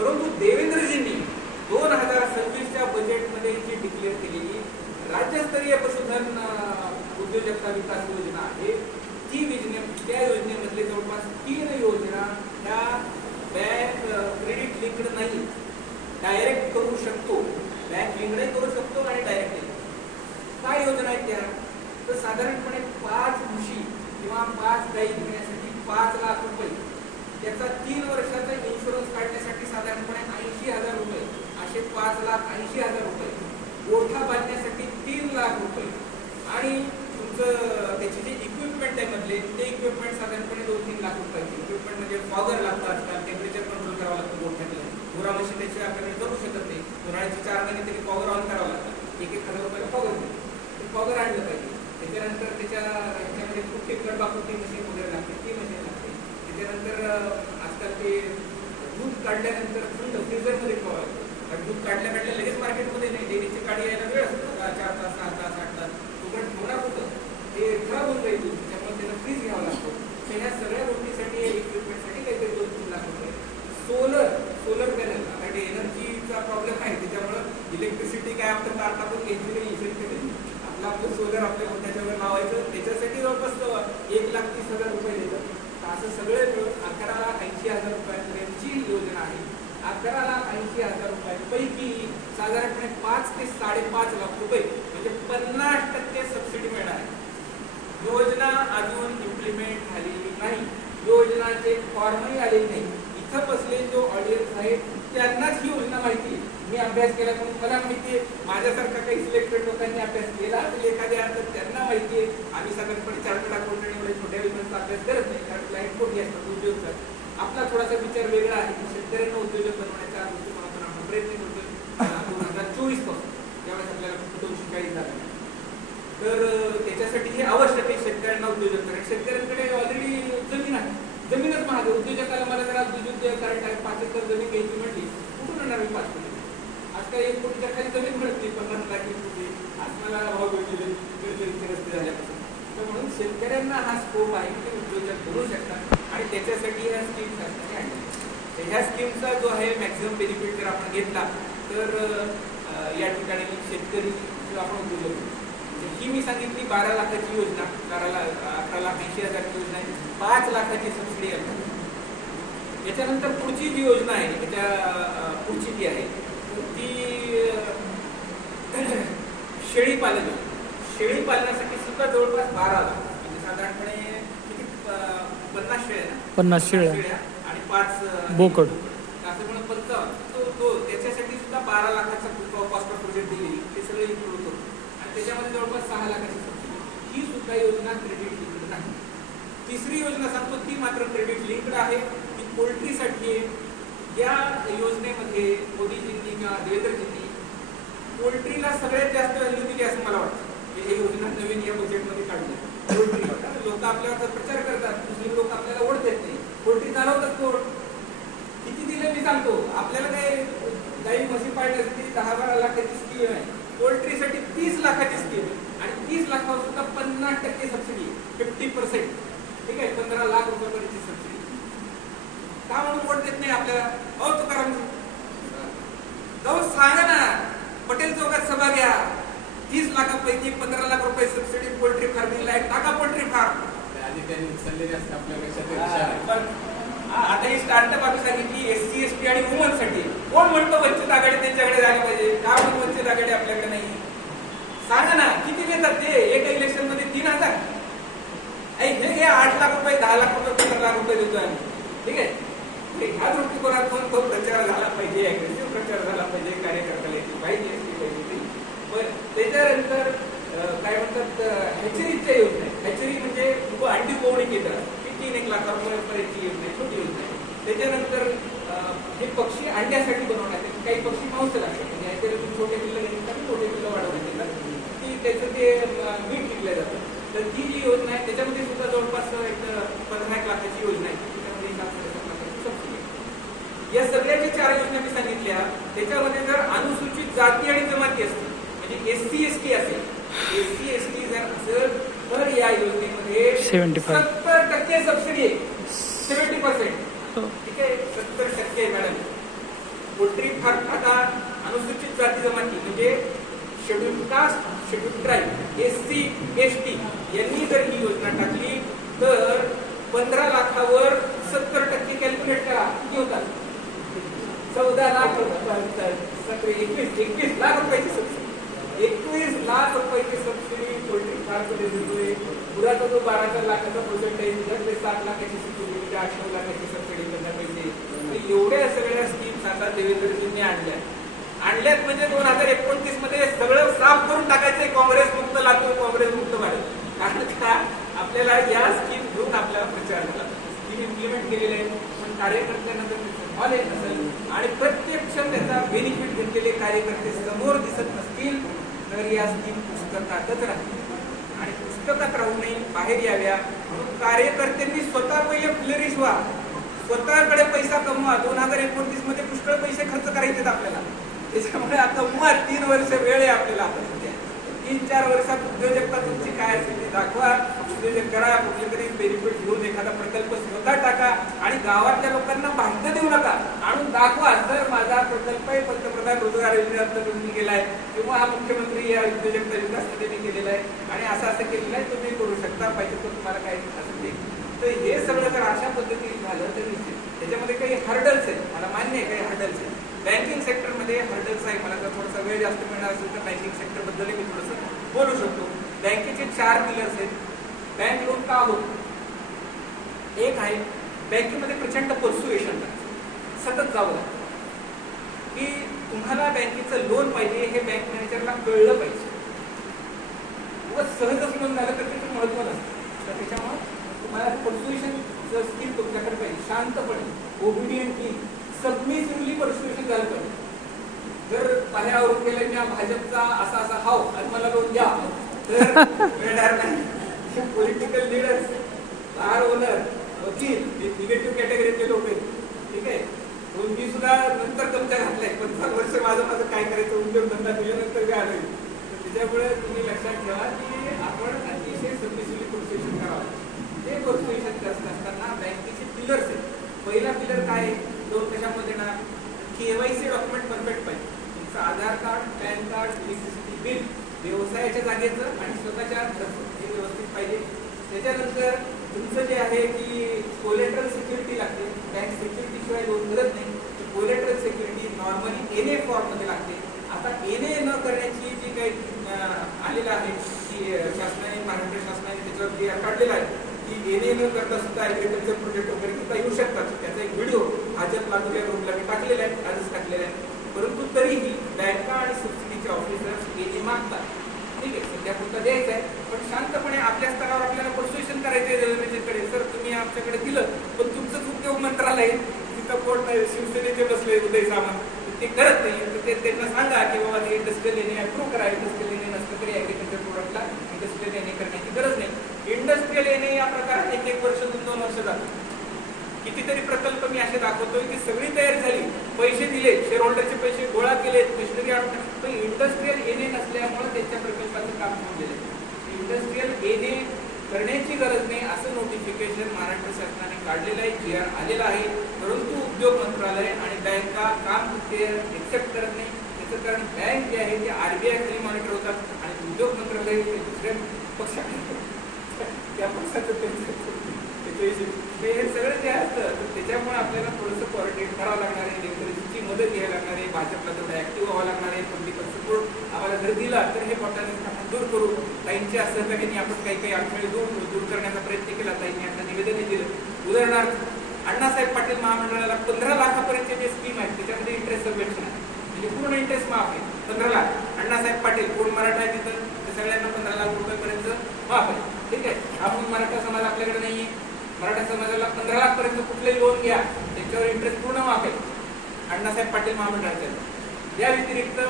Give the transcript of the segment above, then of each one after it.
परंतु देवेंद्रजींनी 2026च्या बजेटमध्ये जी डिक्लेअर केलेली राज्यस्तरीय पशुधन उद्योजकता विकास योजना आहे त्या योजनेमधले जवळपास 3 योजना ह्या बँक क्रेडिट लिंक्ड नाही, डायरेक्ट करू शकतो, बँक लिंक्ड करू शकतो आणि डायरेक्ट. काय योजना आहेत त्या? तर साधारणपणे 5 म्हशी किंवा 5 गाई घेण्यासाठी 5 लाख रुपये, त्याचा 3 वर्षाचा इन्शुरन्स काढण्यासाठी साधारणपणे 80,000 रुपये, असे 5,80,000 रुपये, गोठा बांधण्यासाठी 3 लाख रुपये आणि तुमचं त्याचे जे इक्विपमेंट आहे मधले ते इक्विपमेंट साधारणपणे 2-3 लाख रुपयाचे इक्विपमेंट म्हणजे फॉगर लागतं, आजकाल टेम्परेचर कंट्रोल करावं लागतं गोठ्यातलं, गुरा मशीन त्याची आपल्याकडे जगू शकत नाही, उन्हाळ्याचे 4 महिने तरी फॉगर ऑन करावं लागतं, 1,000 रुपयाला फॉगर ते फॉगर आणलं पाहिजे. त्याच्यानंतर ह्याच्यामध्ये कुठे कडबाकुटी मशीन वगैरे लागते, ती मशीन लागते. त्याच्यानंतर आजकाल ते दूध काढल्यानंतर थंड फ्रीजरमध्ये ठेवावं लागतं, कारण दूध काढल्या लगेच मार्केटमध्ये नाही, डेअरीची गाडी यायला वेळ असतो, 4 तास 6 तास 8 तास तोपर्यंत ठेवणार होतं ते खराब होऊन जाईल दूध, त्यामुळे त्याला फ्रीज घ्यावा लागतो. तर ह्या सगळ्या गोष्टीसाठी इक्विपमेंटसाठी काहीतरी 2-3 लाख रुपये. सोलर पॅनल, आता एनर्जीचा प्रॉब्लेम आहे, त्याच्यामुळे इलेक्ट्रिसिटी काय आपण तार टाकून घ्यायची नाही, आपलं सोलर आपल्या त्याच्यावर लावायचं, त्याच्यासाठी जवळपास 1,30,000 रुपये देतात. असं सगळं मिळून 11,80,000 रुपयांपर्यंतची योजना आहे. 11,80,000 रुपयांपैकी साधारणपणे 5 ते 5.5 लाख रुपये म्हणजे 50% सबसिडी मिळणार आहे. योजना अजून इम्प्लिमेंट झालेली नाही, योजनाचे फॉर्मही आलेले नाही. इथं बसले जो ऑडियन्स आहे त्यांनाच ही योजना माहिती आहे. मी अभ्यास केला म्हणून मला माहिती आहे, माझ्यासारखा काही सिलेक्टेड लोकांनी अभ्यास केला असेल एखाद्या अर्थ त्यांना माहिती आहे. आम्ही साधारणपणे चार्टर्ड अकाउंटंट एवढे छोट्या विषयांचा अभ्यास करत नाही, कारण क्लायंट कोणी असतात, उद्योग असतात. आपला थोडासा विचार वेगळा आहे की शेतकऱ्यांना उद्योजक बनवण्याच्या दृष्टिकोनातून आपण प्रयत्न करतोय. 2024 पासून ज्यावेळेस आपल्याला 240 झाला, तर त्याच्यासाठी हे आवश्यक आहे शेतकऱ्यांना उद्योजक करणं. शेतकऱ्यांकडे ऑलरेडी जमीन आहे, जमीनच महाग आहे. उद्योजकाला मला जरा उद्योग करायचं आहे, 5 एकर जमीन घ्यायची म्हटली, कुठून येणार मी 5 कोटी? आजकाल 1 कोटीच्या खाली जमीन मिळत नाही, 50 लाख कोटी आज मला भाव भेटले रस्ते झाल्यापासून. तर म्हणून शेतकऱ्यांना हा स्कोप आहे की ते उद्योजक करू शकतात आणि त्याच्यासाठी ह्या स्कीम शासनाने आणल्या. ह्या स्कीमचा जो आहे मॅक्झिमम बेनिफिट जर आपण घेतला तर या ठिकाणी शेतकरी जो आपण उद्योजक, ही मी सांगितली 12 लाखाची योजना, 11,80,000 योजना आहे, 5 लाखाची सबसिडी आहे. याच्यानंतर पुढची जी योजना आहे, त्याच्या पुढची जी आहे ती शेळी पालन. शेळी पालनासाठी सुद्धा जवळपास 12 लाख म्हणजे साधारणपणे किती 50 शेळ्या, 50 शेळ्या आणि 5 बोकड, असं म्हणून 55 तो त्याच्यासाठी सुद्धा 12 लाखाचा कॉस्ट ऑफ प्रोजेक्ट दिली, ते सगळं इन्क्लूड होतो आणि त्याच्यामध्ये जवळपास 6 लाखाची सबसिडी. ही सुद्धा योजना क्रेडिट लिंक्ड नाही. तिसरी योजना सांगतो ती मात्र क्रेडिट लिंक्ड आहे, ती पोल्ट्रीसाठी आहे. या योजनेमध्ये मोदीजींनी किंवा देवेंद्रजींनी पोल्ट्रीला सगळ्यात जास्त व्हॅल्यू दिली असं मला वाटतं. हे योजना नवीन या बजेटमध्ये काढली. पोल्ट्री लोक आपल्यावर प्रचार करतात, मुस्लिम लोक आपल्याला ओढ देत नाही, पोल्ट्री चालवतात कोण, किती दिलं मी सांगतो. आपल्याला काय गाई म्हशी पाळण्यासाठी 10-12 लाखाची स्कीम आहे, पोल्ट्रीसाठी 30 लाखाची स्कीम आहे आणि 30 लाखावर सुद्धा 50% सबसिडी, 50%. ठीक आहे, 15 लाख रुपयापर्यंतची सबसिडी. का म्हणून वोट देत नाही आपल्याला? अहो तुकाराम जाऊ सांगा ना, पटेल चौकात सभा घ्या, 30 लाखापैकी 15 लाख रुपये सबसिडी पोल्ट्री फार्मिंगला आहे, टाका पोल्ट्री फार्म. आधी त्यांनी उचललेले असते आपल्यापेक्षा. आता ही स्टार्टअप आम्ही सांगितली SC ST आणि वुमन साठी. कोण म्हणतो वंचित आघाडी त्यांच्याकडे झाली पाहिजे? का म्हणून वंचित आघाडी आपल्याकडे नाही? सांगा ना, किती देतात ते एका इलेक्शन मध्ये? 3,000. हे 8 लाख रुपये, 10 लाख रुपये, 15 लाख रुपये देतोय आम्ही. ठीक आहे, ह्या दृष्टिकोनातून तो प्रचार झाला पाहिजे, अग्रेसिव्ह प्रचार झाला पाहिजे, कार्यकर्त्याला याची माहिती असली पाहिजे. पण त्याच्यानंतर काय म्हणतात हॅचरीच्या योजना आहे. हॅचरी म्हणजे अंडी कोवणी केंद्र, 3-1 लाख रुपयापर्यंतची योजना आहे, छोटी योजना आहे. त्याच्यानंतर हे पक्षी अंड्यासाठी बनवण्यात येतात, काही पक्षी मांस लागतात, म्हणजे ह्याच्यातून छोटे पिल्लं घेतात, छोटे पिल्लं वाढवण्यात येतात, की त्याचं ते मीठ विकलं जातं. तर ती जी योजना आहे त्याच्यामध्ये सुद्धा जवळपास 15 लाखाची योजना आहे, त्याच्यामध्ये 7-7 लाखाची सबसिडी. या सगळ्या ज्या 4 योजना मी सांगितल्या त्याच्यामध्ये जर अनुसूचित जाती आणि जमाती असतील, म्हणजे SC ST असेल, SC ST जर असेल तर या योजनेमध्ये 70% सबसिडी आहे, 70%. ठीक आहे, 70% मॅडम. पोल्ट्री फार्म आता अनुसूचित जाती जमाती म्हणजे schedule caste, schedule tribe, SC, ST यांनी जर ही योजना टाकली तर 15 लाखावर 70% कॅल्क्युलेट करा, किती होतात? 14 लाख होतात. 21 लाख रुपयाची सबसिडी, 21 लाख रुपयाची सबसिडी पोल्ट्री फार्ममध्ये देतोय. पुराचा जो 12 लाखाचा प्रोजेक्ट आहे तिथं ते 7 लाखाची सबसिडी, 8 लाखाची सबसिडी त्यांना पैसे. एवढ्या सगळ्या स्कीम्स आता देवेंद्रजींनी आणल्यात म्हणजे 2029 मध्ये सगळं साफ करून टाकायचंय. काँग्रेस मुक्त लातूर, काँग्रेस मुक्त भारत. कारण का आपल्याला या स्कीम घेऊन आपला प्रचार झाला, स्कीम इम्प्लिमेंट केलेले आहेत, पण कार्यकर्त्यांना जर नॉलेज नसेल आणि प्रत्यक्ष त्याचा बेनिफिट घेतलेले कार्यकर्ते समोर दिसत नसतील तर या स्कीम पुस्तकातच राहतील आणि पुस्तकात राहू नये, बाहेर याव्या. म्हणून कार्यकर्त्यांनी स्वतः पहिले फ्लरिश व्हा, स्वतःकडे पैसा कमवा. 2029 मध्ये पुष्कळ पैसे खर्च करायचे आपल्याला. त्याच्यामुळे आता मुळात 3 वर्ष वेळ आहे आपल्याला. आता सध्या 3-4 वर्षात उद्योजकता तुमची काय असेल ते दाखवा, उद्योजक करा, कुठले तरी बेनिफिट घेऊन एखादा प्रकल्प स्वतः टाका आणि गावातल्या लोकांना भांडण देऊ नका, आणून दाखवा सर माझा प्रकल्प आहे, पंतप्रधान रोजगार योजनेअंतर्गत केलाय किंवा हा मुख्यमंत्री या उद्योजकता विकास निधीने केलेला आहे आणि असं केलेलं आहे, तुम्ही करू शकता, पाहिजे तर तुम्हाला काय असं ते. तर हे सगळं जर अशा पद्धतीने झालं तर त्याच्यामध्ये काही हर्डल्स आहेत, मला मान्य आहे काही हर्डल्स आहेत. बँकिंग सेक्टरमध्ये हर्डल्स आहे. मला जर थोडासा वेळ जास्त मिळणार असेल तर बँकिंग सेक्टर बद्दल मी थोडंसं बोलू शकतो. बँकेचे 4 पिलर्स आहेत. बँक लोन का होत? एक आहे बँकेमध्ये प्रचंड पर्सुएशन सतत जावं लागतं की तुम्हाला बँकेचं लोन पाहिजे हे बँक मॅनेजरला कळलं पाहिजे. सहजच लोन झालं तर त्याचं महत्व नसतं. तर त्याच्यामुळे तुम्हाला पर्सुएशन स्कीम तुमच्याकडे पाहिजे. शांतपणे, ओबिडियंटली, सबमिसिव्हली पर्सुएशन झालं पाहिजे. जर पायावरून गेले मी भाजपचा असा असा हाव आणि मला लोन द्या तर मिळणार नाही. पॉलिटिकल लीडर्स, कार ओनर, वकील हे निगेटिव्ह कॅटेगरीतले लोक आहेत. ठीक आहे, मी सुद्धा नंतर तुमच्या घातलाय 15 वर्ष माझं काय करायचं उद्योगधंदा दिल्यानंतर मी आलोय. त्याच्यामुळे तुम्ही लक्षात ठेवा की आपण अतिशय सबमिसिव्हली पर्सुएशन करावं. ते पर्सुएशन करत असताना बँकेचे पिलर्स आहेत. पहिला पिलर काय आहे? दोन कशामध्ये ना KYC डॉक्युमेंट परफेक्ट पाहिजे. तुमचं Aadhaar card, PAN card, electricity bill, व्यवसायाच्या जागेचं आणि स्वतःच्या घरचं हे व्यवस्थित पाहिजे. त्याच्यानंतर तुमचं जे आहे की कोलेटरल सिक्युरिटी लागते. बँक सिक्युरिटी शिवाय लोन करत नाही. कोलेटरल सिक्युरिटी नॉर्मली NA फॉर्ममध्ये लागते. आता NA न करण्याची जी काही आलेलं आहे की शासनाने, महाराष्ट्र शासनाने त्याच्यावर जे काढलेलं आहे की NA न करता सुद्धा ऍग्रिकल्चर प्रोजेक्ट वगैरे सुद्धा येऊ शकतात. त्याचा एक व्हिडिओ भाजप लातूर या ग्रुपला मी टाकलेला आहे, आजच टाकलेला आहे. परंतु तरीही बँका आणि सबसिडीचे ऑफिसर्स NA मागतात. ठीक आहे, सध्या पुरता द्यायचं आहे, पण शांतपणे आपल्या स्तरावर आपल्याला पर्सुएशन करायचं आहे रेल्वेच्याकडे. सर तुम्ही आमच्याकडे दिलं पण तुमचंच उद्योग मंत्रालय तिथं कोण शिवसेनेचे बसले उदय सामंत ते करत नाही. ते त्यांना सांगा की बाबा ते इंडस्ट्रियल NA अप्रूव्ह करा. इंडस्ट्रियल NA नसलं तरी ऍग्रिकल्चर प्रोडक्टला इंडस्ट्रियल NA करण्याची गरज नाही. इंडस्ट्रियल NA या प्रकारात 1-1 वर्ष 2-2 वर्ष जातात. कितीतरी प्रकल्प मी असे दाखवतोय की सगळी तयारी झाली, पैसे दिले, शेअर होल्डरचे पैसे गोळा केले, मशिनरी आणून, पण इंडस्ट्रियल NA नसल्यामुळे त्यांच्या प्रकल्पाचं काम होऊन गेलं. इंडस्ट्रियल NA करण्याची गरज नाही असं नोटिफिकेशन महाराष्ट्र शासनाने काढलेलं आहे, GR आलेला आहे. परंतु उद्योग मंत्रालय आणि बँका काम ते एक्सेप्ट करत नाही. त्याचं कारण बँक जे आहे ते RBI खाली मॉनिटर होतात आणि उद्योग मंत्रालय हे दुसऱ्या पक्षाकडे त्या पक्षाचं हे सगळं जे असतं त्याच्यामुळे आपल्याला थोडंसं कोऑर्डिनेट करावं लागणार आहे. लेखरीची मदत घ्यायला लागणार आहे. भाजपला तेवढं ऍक्टिव्ह व्हावं लागणार आहे. पॉलिटिकल सपोर्ट आम्हाला जर दिला तर हे पक्षाने आपण दूर करू. ताईंच्या सहकार्याने आपण काही अडथळे दूर करण्याचा प्रयत्न केला. ताईंनी आता निवेदन दिलं. उदाहरणार्थ अण्णासाहेब पाटील महामंडळाला 15 लाखापर्यंत जे स्कीम आहे त्याच्यामध्ये इंटरेस्ट सबवेन्शन आहे, म्हणजे पूर्ण इंटरेस्ट माफ आहे. 15 लाख. अण्णासाहेब पाटील कोण मराठा आहे तिथं तर सगळ्यांना 15 लाख रुपयापर्यंत माफ आहे. ठीक आहे, आपण मराठा समाज आपल्याकडे नाहीये. मराठा समाजाला 15 लाख पर्यंत कुठले लोन घ्या त्याच्यावर इंटरेस्ट पूर्ण माफ आहे अण्णासाहेब पाटील महामंडळाचं. या व्यतिरिक्त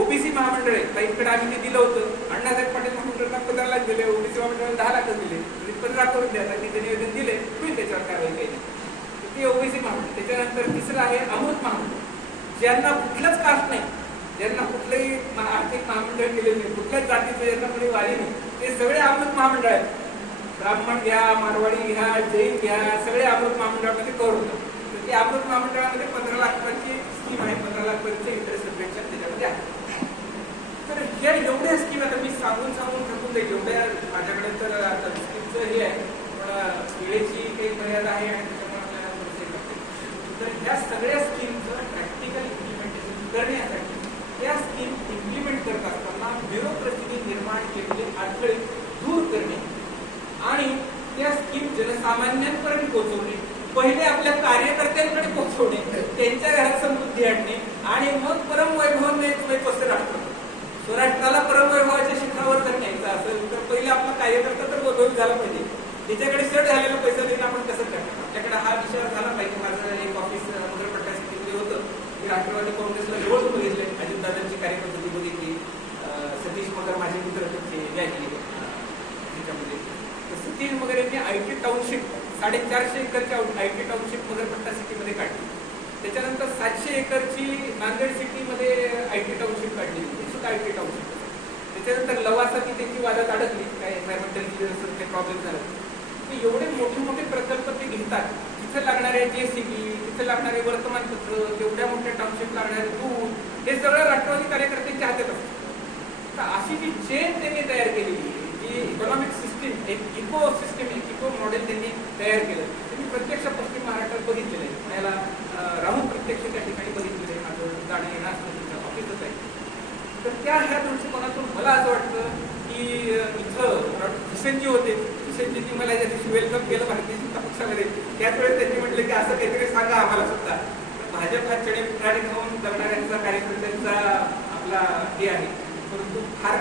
ओबीसी महामंडळ आहे, ताईंकडे आम्ही ते दिलं होतं. अण्णासाहेब पाटील महामंडळाला 15 लाख दिले, ओबीसी महामंडळाला 10 लाखच दिले. 15 करून द्या. त्यांनी ते निवेदन दिले, तुम्ही त्याच्यावर कारवाई केली. ते ओबीसी महामंडळ. त्याच्यानंतर तिसरं आहे अमृत महामंडळ. ज्यांना कुठलंच कास्ट नाही, ज्यांना कुठलंही आर्थिक महामंडळ केलेलं नाही, कुठल्याच जातीचं ज्यांना कोणी वाली नाही, ते सगळे अमृत महामंडळ आहेत. ब्राह्मण घ्या, मारवाडी घ्या, जैन घ्या, सगळे अमृत महामंडळामध्ये कव्हर होतात. तर ते अमृत महामंडळामध्ये 15 लाखाची स्कीम आहे. 15 पहिले आपल्या कार्यकर्त्यांकडे पोहोचवणे, त्यांच्या घरात समृद्धी आणणे आणि मग परमवैभवाने स्वस्त राष्ट्र स्वराष्ट्राला परमवैभवाच्या शिखरावर जर न्यायचं असेल तर पहिले आपला कार्यकर्ता तर वैभवी झाला पाहिजे. त्याच्याकडे सेट झालेला पैसा देणं आपण कसं करणार? आपल्याकडे हा विचार झाला पाहिजे. माझं एक ऑफिस नगरपट्टा सिटीमध्ये होतं. मी राष्ट्रवादी काँग्रेसला जवळ बघितले, अजितदादांची कार्यपद्धती बघितली, सतीश मगर माझे मित्र हे आहे त्याच्यामध्ये. सतीश मगर यांनी IT टाउनशिप 450 एकरच्या IT टाउनशिप नगरपट्टा सिटीमध्ये काढली. त्याच्यानंतर 700 एकरची नांदेड सिटीमध्ये IT टाउनशिप काढली, ती सुद्धा IT टाउनशिप. त्याच्यानंतर लवासा ती त्यांची वादात अडकली, काय एन्व्हायरमेंटल ते प्रॉब्लेम झाला. एवढे मोठे मोठे प्रकल्प ते घेतात, तिथे लागणारे JCB, तिथे लागणारे वर्तमानपत्र, एवढ्या मोठ्या टाउनशिप लागणारे दूध, हे सगळं राष्ट्रवादी कार्यकर्त्यांच्या हातात असतं. तर अशी जी चेन त्यांनी तयार केलेली, जी इकॉनॉमिक सिस्टीम, एक इको सिस्टीम, एक इको मॉडेल त्यांनी तयार केलं. त्यांनी प्रत्यक्ष पश्चिम महाराष्ट्रात बघितलेलं आहे. पुण्याला राहून प्रत्यक्ष त्या ठिकाणी बघितलेलं आहे. माझं जाणं येणं असतं, तुमचं ऑफिसच आहे. तर ह्या दृष्टिकोनातून मला असं वाटतं की इथं हुसेनजी होते, हुसेनजींनी मला ज्या दिवशी वेलकम केलं भारतीय जनता पक्षामध्ये, त्याच वेळेस त्यांनी म्हटलं की असं काहीतरी सांगा आम्हाला सुद्धा. भाजप हा चणे फुटाणे खाऊन जगणाऱ्यांचा कार्यकर्त्यांचा आपला हे आहे, परंतु फार